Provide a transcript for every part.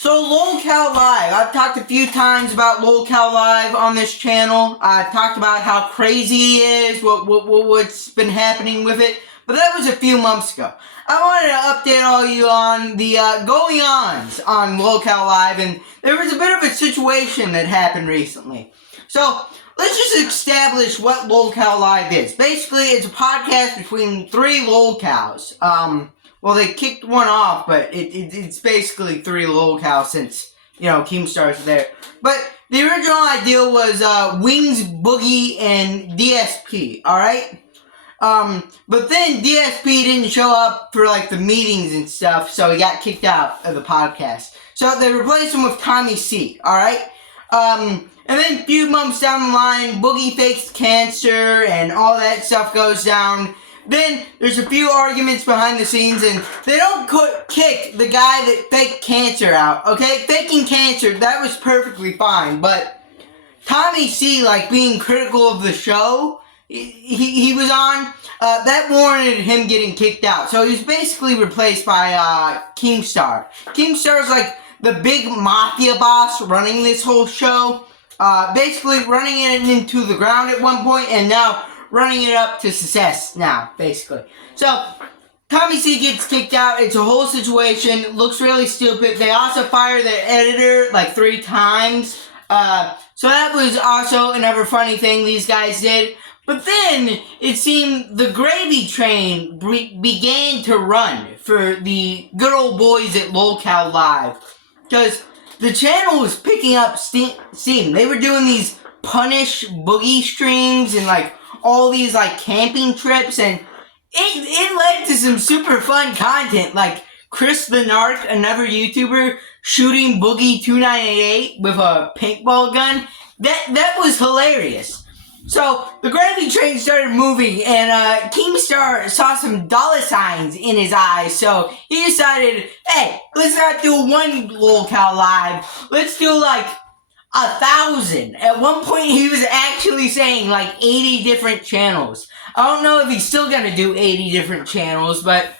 So Lolcow Live, I've talked a few times about Lolcow Live on this channel. I've talked about how crazy he is, what's been happening with it, but that was a few months ago. I wanted to update all you on the going-ons on Lolcow Live, and there was a bit of a situation that happened recently. So, let's just establish what Lolcow Live is. Basically, it's a podcast between three Lolcows. Well, they kicked one off, but it's basically three Lolcows since, Keemstar's there. But the original idea was Wings, Boogie, and DSP, alright? But then DSP didn't show up for, the meetings and stuff, so he got kicked out of the podcast. So they replaced him with Tommy C, alright? And then a few months down the line, Boogie fakes cancer, and all that stuff goes down. Then, there's a few arguments behind the scenes, and they don't kick the guy that faked cancer out, okay? Faking cancer, that was perfectly fine, but Tommy C, being critical of the show he was on, that warranted him getting kicked out. So he was basically replaced by Keemstar. Keemstar's the big mafia boss running this whole show, basically running it into the ground at one point, and now running it up to success now, basically. So, Tommy C gets kicked out. It's a whole situation. It looks really stupid. They also fired their editor 3 times. So that was also another funny thing these guys did. But then, it seemed the gravy train began to run for the good old boys at Lolcow Live. Because the channel was picking up steam. They were doing these Punish Boogie streams and all these camping trips, and it led to some super fun content, like Chris the Narc, another YouTuber, shooting Boogie 2988 with a paintball gun. That was hilarious. So the gravy train started moving, and Keemstar saw some dollar signs in his eyes, so he decided, hey, let's not do one Lolcow Live, let's do 1,000. At one point, he was actually saying 80 different channels. I don't know if he's still gonna do 80 different channels, but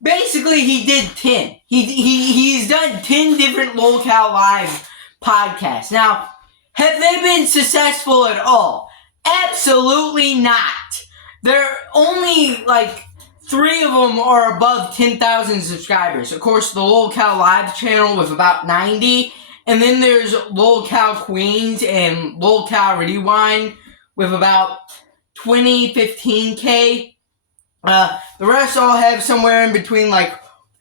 basically he did 10. He's done 10 different Lolcow Live podcasts. Now, have they been successful at all? Absolutely not. They're only 3 of them are above 10,000 subscribers. Of course, the Lolcow Live channel with about 90. And then there's Lolcow Queens and Lolcow Rewind with about 15K. The rest all have somewhere in between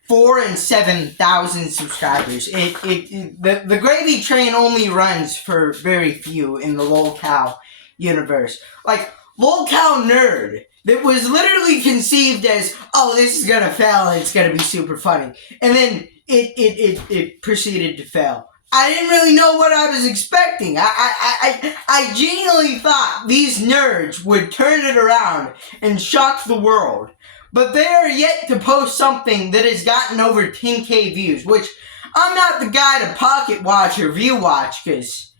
4 and 7,000 subscribers. The gravy train only runs for very few in the Lolcow universe. Lolcow Nerd, that was literally conceived as, oh, this is gonna fail and it's gonna be super funny. And then it proceeded to fail. I didn't really know what I was expecting. I genuinely thought these nerds would turn it around and shock the world. But they are yet to post something that has gotten over 10K views, which I'm not the guy to pocket watch or view watch, because,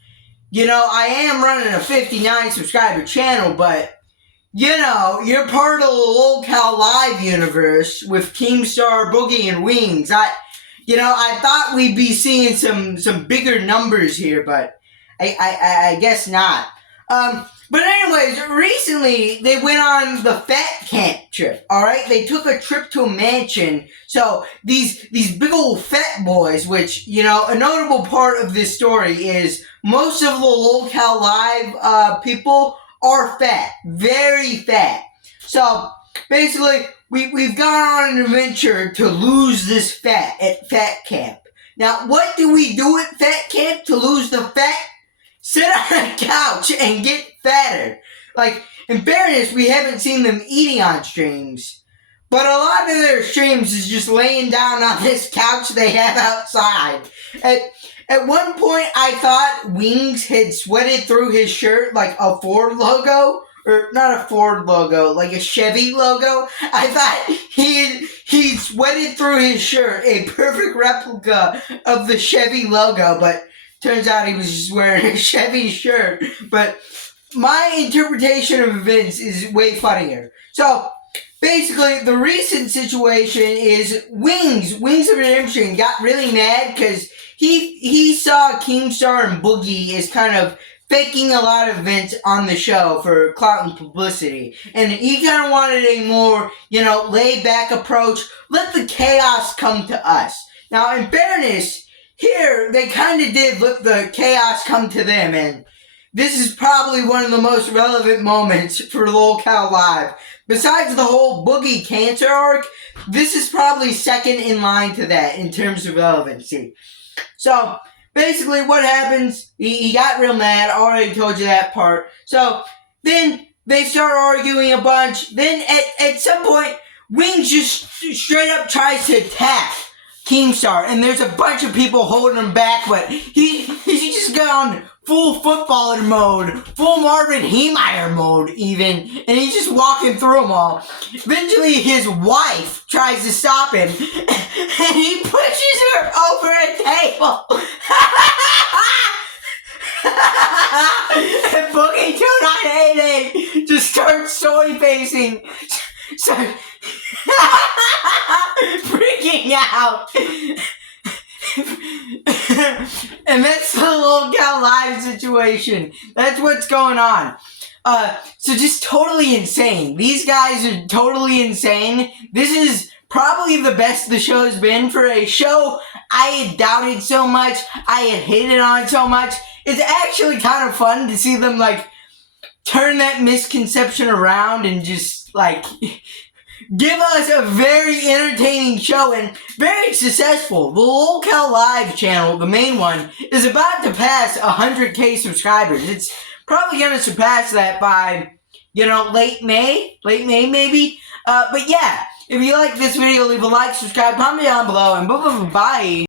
I am running a 59 subscriber channel, but, you're part of the Lolcow Live universe with Keemstar, Boogie, and Wings. I thought we'd be seeing some bigger numbers here, but I guess not. But anyways, recently they went on the fat camp trip, alright? They took a trip to a mansion. So these big old fat boys, which, a notable part of this story is most of the Lolcow Live people are fat. Very fat. So basically, we've gone on an adventure to lose this fat at fat camp. Now, what do we do at fat camp to lose the fat? Sit on a couch and get fatter. In fairness, we haven't seen them eating on streams. But a lot of their streams is just laying down on this couch they have outside. At one point, I thought Wings had sweated through his shirt like a Ford logo. Or not a Ford logo, a Chevy logo. I thought he sweated through his shirt, a perfect replica of the Chevy logo, but turns out he was just wearing a Chevy shirt. But my interpretation of events is way funnier. So, basically, the recent situation is Wings of Redemption got really mad because he saw Keemstar and Boogie as kind of faking a lot of events on the show for clout and publicity. And he kind of wanted a more, laid back approach. Let the chaos come to us. Now, in fairness, here they kind of did let the chaos come to them. And this is probably one of the most relevant moments for Lolcow Live. Besides the whole Boogie cancer arc, this is probably second in line to that in terms of relevancy. So, basically what happens, he got real mad. I already told you that part. So, then they start arguing a bunch. Then at some point, Wings just straight up tries to attack Keemstar. And there's a bunch of people holding him back. But he's just gone full footballer mode. Full Marvin Heemeyer mode even. And he's just walking through them all. Eventually his wife tries to stop him. And he pushes her over a table. And Boogie 2988 just starts soy facing. Freaking out. And that's the Lolcow Live situation. That's what's going on. So just totally insane. These guys are totally insane. This is probably the best the show's been for a show I had doubted so much. I had hated on so much. It's actually kind of fun to see them, turn that misconception around and just, give us a very entertaining show and very successful. The Lolcow Live channel, the main one, is about to pass 100K subscribers. It's probably going to surpass that by, late May maybe. But yeah, if you like this video, leave a like, subscribe, comment down below, and bye.